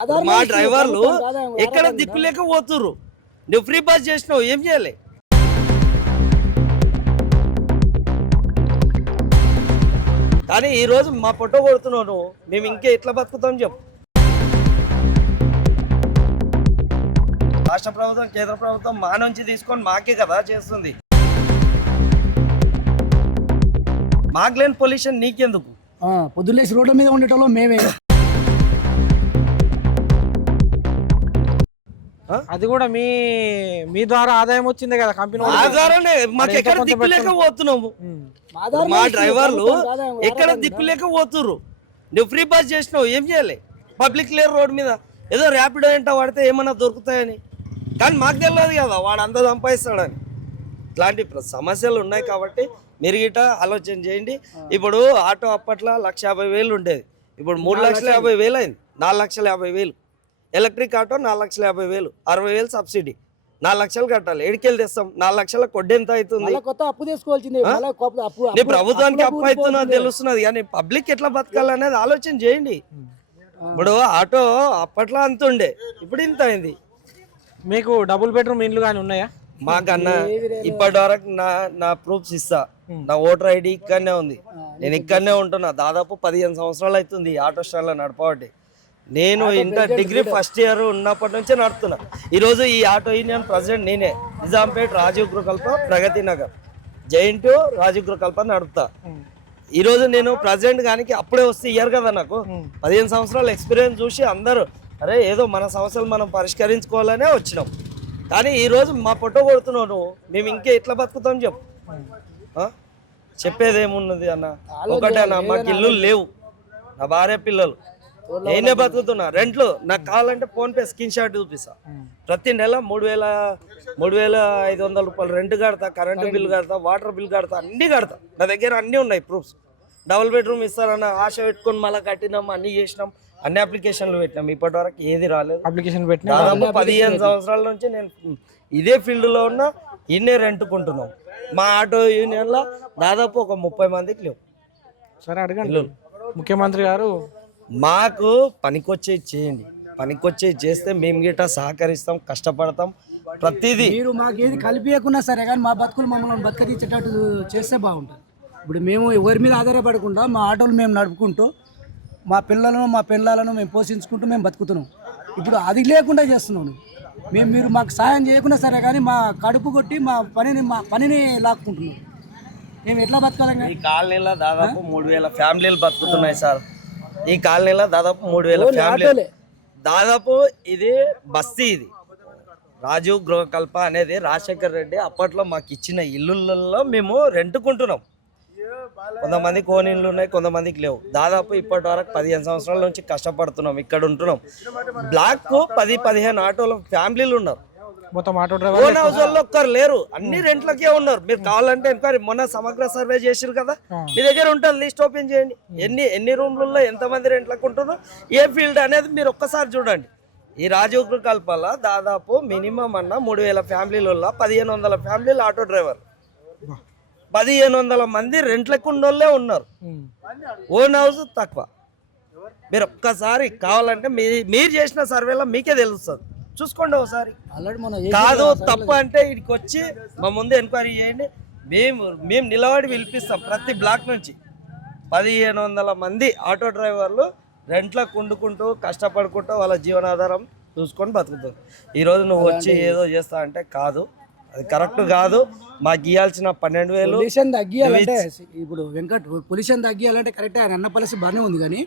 మా డ్రైవర్లు ఎక్కడ దిక్కులేక పోతుర్రు. నువ్వు ఫ్రీ పాస్ చేసినావు, ఏం చేయాలి? కానీ ఈ రోజు మా పొట్ట కొడుతున్నావు నువ్వు, మేము ఇంకా ఎట్లా బతుకుతాం చెప్పు. రాష్ట్ర ప్రభుత్వం, కేంద్ర ప్రభుత్వం మా నుంచి తీసుకొని మాకే కదా చేస్తుంది. మాకు లేని పొల్యూషన్ నీకెందుకు? పొద్దులేసి రోడ్ల మీద ఉండేటోళ్ళు మేమే. అది కూడా మీ మీ ద్వారా ఆదాయం వచ్చింది కదా కంపెనీ ఆధారనే. మాకు ఎక్కడ దిక్కులేక పోతున్నాము. మా డ్రైవర్లు ఎక్కడ దిక్కులేక పోతుర్రు. నువ్వు ఫ్రీ పాస్ చేసినావు, ఏం చేయాలి? పబ్లిక్ లేరు రోడ్ మీద. ఏదో ర్యాపిడో ఏంటో వాడితే ఏమన్నా దొరుకుతాయని. కానీ మాకు తెలియదు కదా వాడు అంతా సంపాదిస్తాడని. ఇట్లాంటి సమస్యలు ఉన్నాయి కాబట్టి మీరు గిట ఆలోచన చేయండి. ఇప్పుడు ఆటో అప్పట్లో 1,50,000 ఉండేది, ఇప్పుడు 3,50,000 అయింది. 4,50,000. ఎలక్ట్రిక్ ఆటో 4,50,000, 60,000 సబ్సిడీ, 4 లక్షలు కట్టాలి. ఎడికెళ్ళి తెస్తాం? 4 లక్షల కొడ్డు ఎంత అవుతుంది? అప్పు తీసుకోవాల్సింది. ప్రభుత్వానికి అప్పు అవుతున్నా తెలుస్తున్నది, కానీ పబ్లిక్ ఎట్లా బతకాలనేది ఆలోచన చేయండి. ఇప్పుడు ఆటో అప్పట్లో అంత ఉండే, ఇప్పుడు ఇంత అయింది. మీకు డబుల్ బెడ్రూమ్ ఇండ్లు కానీ ఉన్నాయా? మాకన్నా ఇప్పటి వరకు నా ప్రూఫ్స్ ఇస్తా. నా ఓటర్ ఐడి ఇక్కడనే ఉంది, నేను ఇక్కడనే ఉంటున్నా. దాదాపు 15 సంవత్సరాలు అవుతుంది ఆటో స్టాండ్లో నడపబట్టి. నేను ఇంటర్ డిగ్రీ ఫస్ట్ ఇయర్ ఉన్నప్పటి నుంచే నడుపుతున్నా. ఈరోజు ఈ ఆటో యూనియన్ ప్రెసిడెంట్ నేనే. నిజాంపేట్ రాజీవ్ గృహకల్ప, ప్రగతి నగర్, జైంట్ రాజీవ్ గృహకల్ప నడుపుతా. ఈరోజు నేను ప్రెసిడెంట్ కానీ అప్పుడే వస్తే ఇయ్యారు కదా నాకు. 15 సంవత్సరాల ఎక్స్పీరియన్స్ చూసి అందరూ అరే ఏదో మన సమస్యలు మనం పరిష్కరించుకోవాలనే వచ్చినాం. కానీ ఈరోజు మా పొట్ట కొడుతున్నావు నువ్వు, మేము ఇంకా ఎట్లా బతుకుతాం చెప్పు. చెప్పేది ఏమున్నది అన్న? ఒకటేనా, మాకు ఇల్లు లేవు, నా భార్య పిల్లలు, నేనే బతుకుతున్నా. రెంట్లు నాకు కావాలంటే ఫోన్పే స్క్రీన్ షాట్ చూపిస్తా. ప్రతి నెల 3,500 రూపాయలు రెంట్ కడతా, కరెంటు బిల్లు కడతా, వాటర్ బిల్ కడతా, అన్నీ కడతా. నా దగ్గర అన్నీ ఉన్నాయి ప్రూఫ్స్. డబుల్ బెడ్రూమ్ ఇస్తారన్న ఆశ పెట్టుకొని మళ్ళీ కట్టినాం, అన్నీ చేసినాం, అన్ని అప్లికేషన్లు పెట్టినాం. ఇప్పటి వరకు ఏది రాలేదు. అప్లికేషన్ పెట్టినా దాదాపు 15 సంవత్సరాల నుంచి నేను ఇదే ఫీల్డ్లో ఉన్నా. ఇన్నే రెంట్కుంటున్నాం. మా ఆటో యూనియన్లో దాదాపు ఒక 30 మందికి లేవు. సరే అడగండి ముఖ్యమంత్రి గారు. మాకు పనికొచ్చేది చేయండి, పనికొచ్చేది చేస్తే మేము గిట్ట సహకరిస్తాం, కష్టపడతాం. ప్రతిదీ మీరు మాకు ఏది కలిపియకున్నా సరే కానీ మా బతుకులు మమ్మల్ని బతకదీచేటట్టు చేస్తే బాగుంటుంది. ఇప్పుడు మేము ఎవరి మీద ఆధారపడకుండా మా ఆటోలు మేము నడుపుకుంటూ మా పిల్లలను మా పిల్లలను మేము పోషించుకుంటూ మేము బతుకుతున్నాం. ఇప్పుడు అది లేకుండా చేస్తున్నాం. మీరు మాకు సాయం చేయకుండా సరే కానీ మా కడుపు కొట్టి మా పనిని లాక్కుంటున్నాం. మేము ఎట్లా బతకాలి? ఈ కాలనీలో దాదాపు 3,000 ఫ్యామిలీలు బతుకుతున్నాయి సార్. ఈ కాలనీలో దాదాపు 3,000 ఫ్యామిలీలు. దాదాపు ఇది బస్తీ. ఇది రాజీవ్ గృహకల్ప అనేది రాజశేఖర్ రెడ్డి అప్పట్లో మాకు ఇచ్చిన ఇల్లులలో మేము రెంట్కుంటున్నాం. కొంతమంది కోనిళ్ళు ఉన్నాయి, కొంతమందికి లేవు. దాదాపు ఇప్పటి వరకు 15 సంవత్సరాల నుంచి కష్టపడుతున్నాం, ఇక్కడ ఉంటున్నాం. బ్లాక్ 10-15 ఆటోల ఫ్యామిలీలు ఉన్నారు. మొత్తం ఆటో ఓన్ డ్రైవర్ హౌస్ వాళ్ళు ఒక్కరు లేరు, అన్ని రెంట్లకే ఉన్నారు. మీరు కావాలంటే ఎంక్వైరీ, మొన్న సమగ్ర సర్వే చేసిరు కదా, మీ దగ్గర ఉంటుంది, లిస్ట్ ఓపెన్ చేయండి. ఎన్ని రూమ్లలో ఎంతమంది రెంట్లకు ఉంటున్నారు, ఏ ఫీల్డ్ అనేది మీరు ఒక్కసారి చూడండి. ఈ రాజీవ్ గృహకల్పల దాదాపు మినిమం అన్న 3,000 ఫ్యామిలీలలో 1,500 ఫ్యామిలీలు ఆటో డ్రైవర్, 1,500 మంది రెంట్లకు ఉన్నోళ్ళే ఉన్నారు. ఓన్ హౌస్ తక్కువ. మీరు ఒక్కసారి కావాలంటే మీరు చేసిన సర్వేలో మీకే తెలుస్తుంది, చూసుకోండి ఒకసారి. కాదు తప్పు అంటే ఇక్కడికి వచ్చి మా ముందు ఎంక్వైరీ చేయండి. మేము నిలబడి పిలిపిస్తాం. ప్రతి బ్లాక్ నుంచి 1,500 మంది ఆటో డ్రైవర్లు రెంట్లకు వండుకుంటూ కష్టపడుకుంటూ వాళ్ళ జీవనాధారం చూసుకొని బతుకుతారు. ఈరోజు నువ్వు వచ్చి ఏదో చేస్తా అంటే కాదు, అది కరెక్ట్ కాదు. మాకు ఇవ్వాల్సిన 12,000 పొల్యూషన్ తగ్గియాలంటే ఇప్పుడు పొల్యూషన్ తగ్గియాలంటే కరెక్ట్ ఆయన అన్న పాలసీ బాగానే ఉంది. కానీ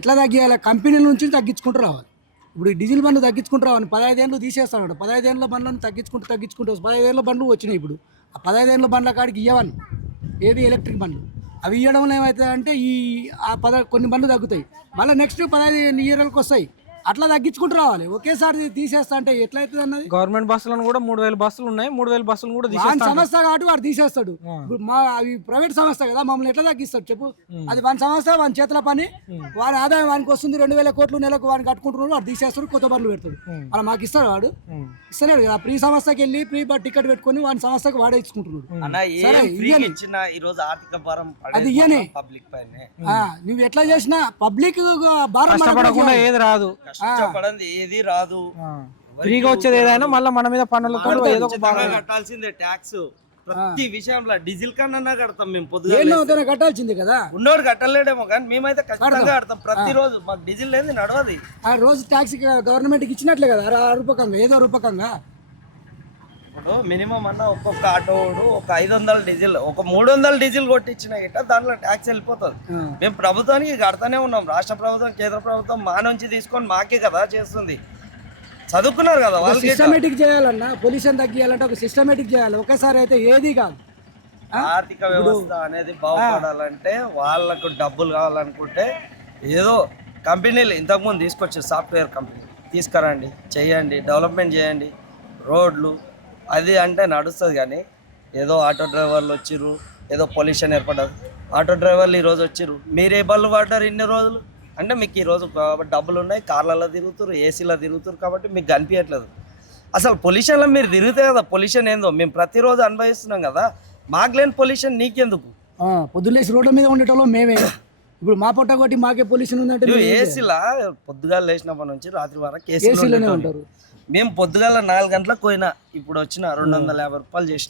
ఎట్లా తగ్గియాలి? కంపెనీల నుంచి తగ్గించుకుంటూ రావాలి. ఇప్పుడు డీజిల్ బండ్లు తగ్గించుకుంటూ రావాలి. 15 ఏళ్ళు తీసేస్తాడు. 15 ఏళ్ళ బండ్లను తగ్గించుకుంటూ 15 ఏళ్ళ బండ్లు వచ్చినాయి. ఇప్పుడు ఆ 15 ఏళ్ళ బండ్ల కాడికి ఇవ్వను ఏది ఎలక్ట్రిక్ బండ్లు. అవి ఇవ్వడం ఏమవుతుంది అంటే కొన్ని బండ్లు తగ్గుతాయి, మళ్ళీ నెక్స్ట్ 15 ఇయర్లకు వస్తాయి. అట్లా తగ్గించుకుంటూ రావాలి. ఒకేసారి తీసేస్తా అంటే ఎట్లా అవుతుంది అన్నది. గవర్నమెంట్ బస్సులను కూడా 3,000 బస్సులు ఉన్నాయి, 3,000 బస్సులు కూడా సంస్థ కాబట్టి వాడు తీసేస్తాడు. అవి ప్రైవేట్ సంస్థ కదా, మమ్మల్ని ఎట్లా తగ్గిస్తాడు చెప్పు? అది వాని సంస్థ, వాని చేతుల పని, వాడి ఆదాయం వానికి వస్తుంది. 2,000 కోట్లు నెలకు వాడిని కట్టుకుంటున్నాడు, వాడు తీసేస్తాడు, కొత్త బండ్లు పెడతాడు. అలా మాకు ఇస్తాడు వాడు? ఇస్తలేడు కదా. ప్రీ సంస్థకి వెళ్ళి ప్రీ టికెట్ పెట్టుకుని వాని సంస్థకు వాడే ఇచ్చుకుంటున్నాడు. అది ఇయ్యనే. నువ్వు ఎట్లా చేసినా పబ్లిక్ భారం ఏది రాదు. కష్టపడింది ఏది రాదు. ఫ్రీగా వచ్చేది ఏదైనా మళ్ళీ మన మీద పన్నులతో ఏదో ఒక ఖచ్చితంగా కట్టాల్సిందే ట్యాక్స్. ప్రతి విషయంలో డీజిల్ కన్నా కడతాం మేము పొద్దుగా. ఏం అవుతానో కట్టాల్సిందే కదా. ఉన్నోడు కట్టలేడేమో కానీ మేమైతే ఖచ్చితంగా కడతాం ప్రతిరోజు. మాకు డీజిల్ లేదు నడవది. ఆ రోజు ట్యాక్స్ గవర్నమెంట్కి ఇచ్చినట్లే కదా, ఆ రూపకంగా ఏదో రూపకంగా. ఇప్పుడు మినిమం అన్న ఒక్కొక్క ఆటోడు ఒక 500 డీజిల్, ఒక 300 డీజిల్ కొట్టించిన గిట్ట దాంట్లో ట్యాక్స్ వెళ్ళిపోతుంది. మేము ప్రభుత్వానికి కడతానే ఉన్నాం. రాష్ట్ర ప్రభుత్వం, కేంద్ర ప్రభుత్వం మా నుంచి తీసుకొని మాకే కదా చేస్తుంది. చదువుకున్నారు కదా వాళ్ళు. సిస్టమేటిక్ చేయాలన్నా, పొల్యూషన్ తగ్గియాలంటే ఒక సిస్టమేటిక్ చేయాలి. ఒకసారి అయితే ఏది కాదు. ఆర్థిక వ్యవస్థ అనేది బాగుపడాలంటే వాళ్ళకు డబ్బులు కావాలనుకుంటే ఏదో కంపెనీలు ఇంతకుముందు తీసుకొచ్చారు, సాఫ్ట్వేర్ కంపెనీ తీసుకురండి, చేయండి, డెవలప్మెంట్ చేయండి, రోడ్లు అది అంటే నడుస్తుంది. కానీ ఏదో ఆటో డ్రైవర్లు వచ్చిర్రు, ఏదో పొల్యూషన్ ఏర్పడదు. ఆటో డ్రైవర్లు ఈరోజు వచ్చిర్రు, మీరే బళ్ళు పడ్డారు ఇన్ని రోజులు అంటే మీకు ఈరోజు డబ్బులు ఉన్నాయి, కార్లలో తిరుగుతారు, ఏసీలో తిరుగుతారు కాబట్టి మీకు కనిపించట్లేదు. అసలు పొల్యూషన్లో మీరు తిరిగితే కదా పొల్యూషన్ ఏందో మేము ప్రతిరోజు అనుభవిస్తున్నాం కదా. మాకు లేని పొల్యూషన్ నీకెందుకు? పొద్దులేసి రోడ్ల మీద ఉండేటోళ్ళు మేమే. ఇప్పుడు మా పొట్ట కొట్టి మాకే పొల్యూషన్ ఉందంటే ఏసీలా పొద్దుగాల లేచినప్పటి నుంచి రాత్రి వరకు ఏసీలోనే ఉంటారు. మేము పొద్దుగాల 4 గంటలకు పోయినా ఇప్పుడు వచ్చిన 250 రూపాయలు చేసిన.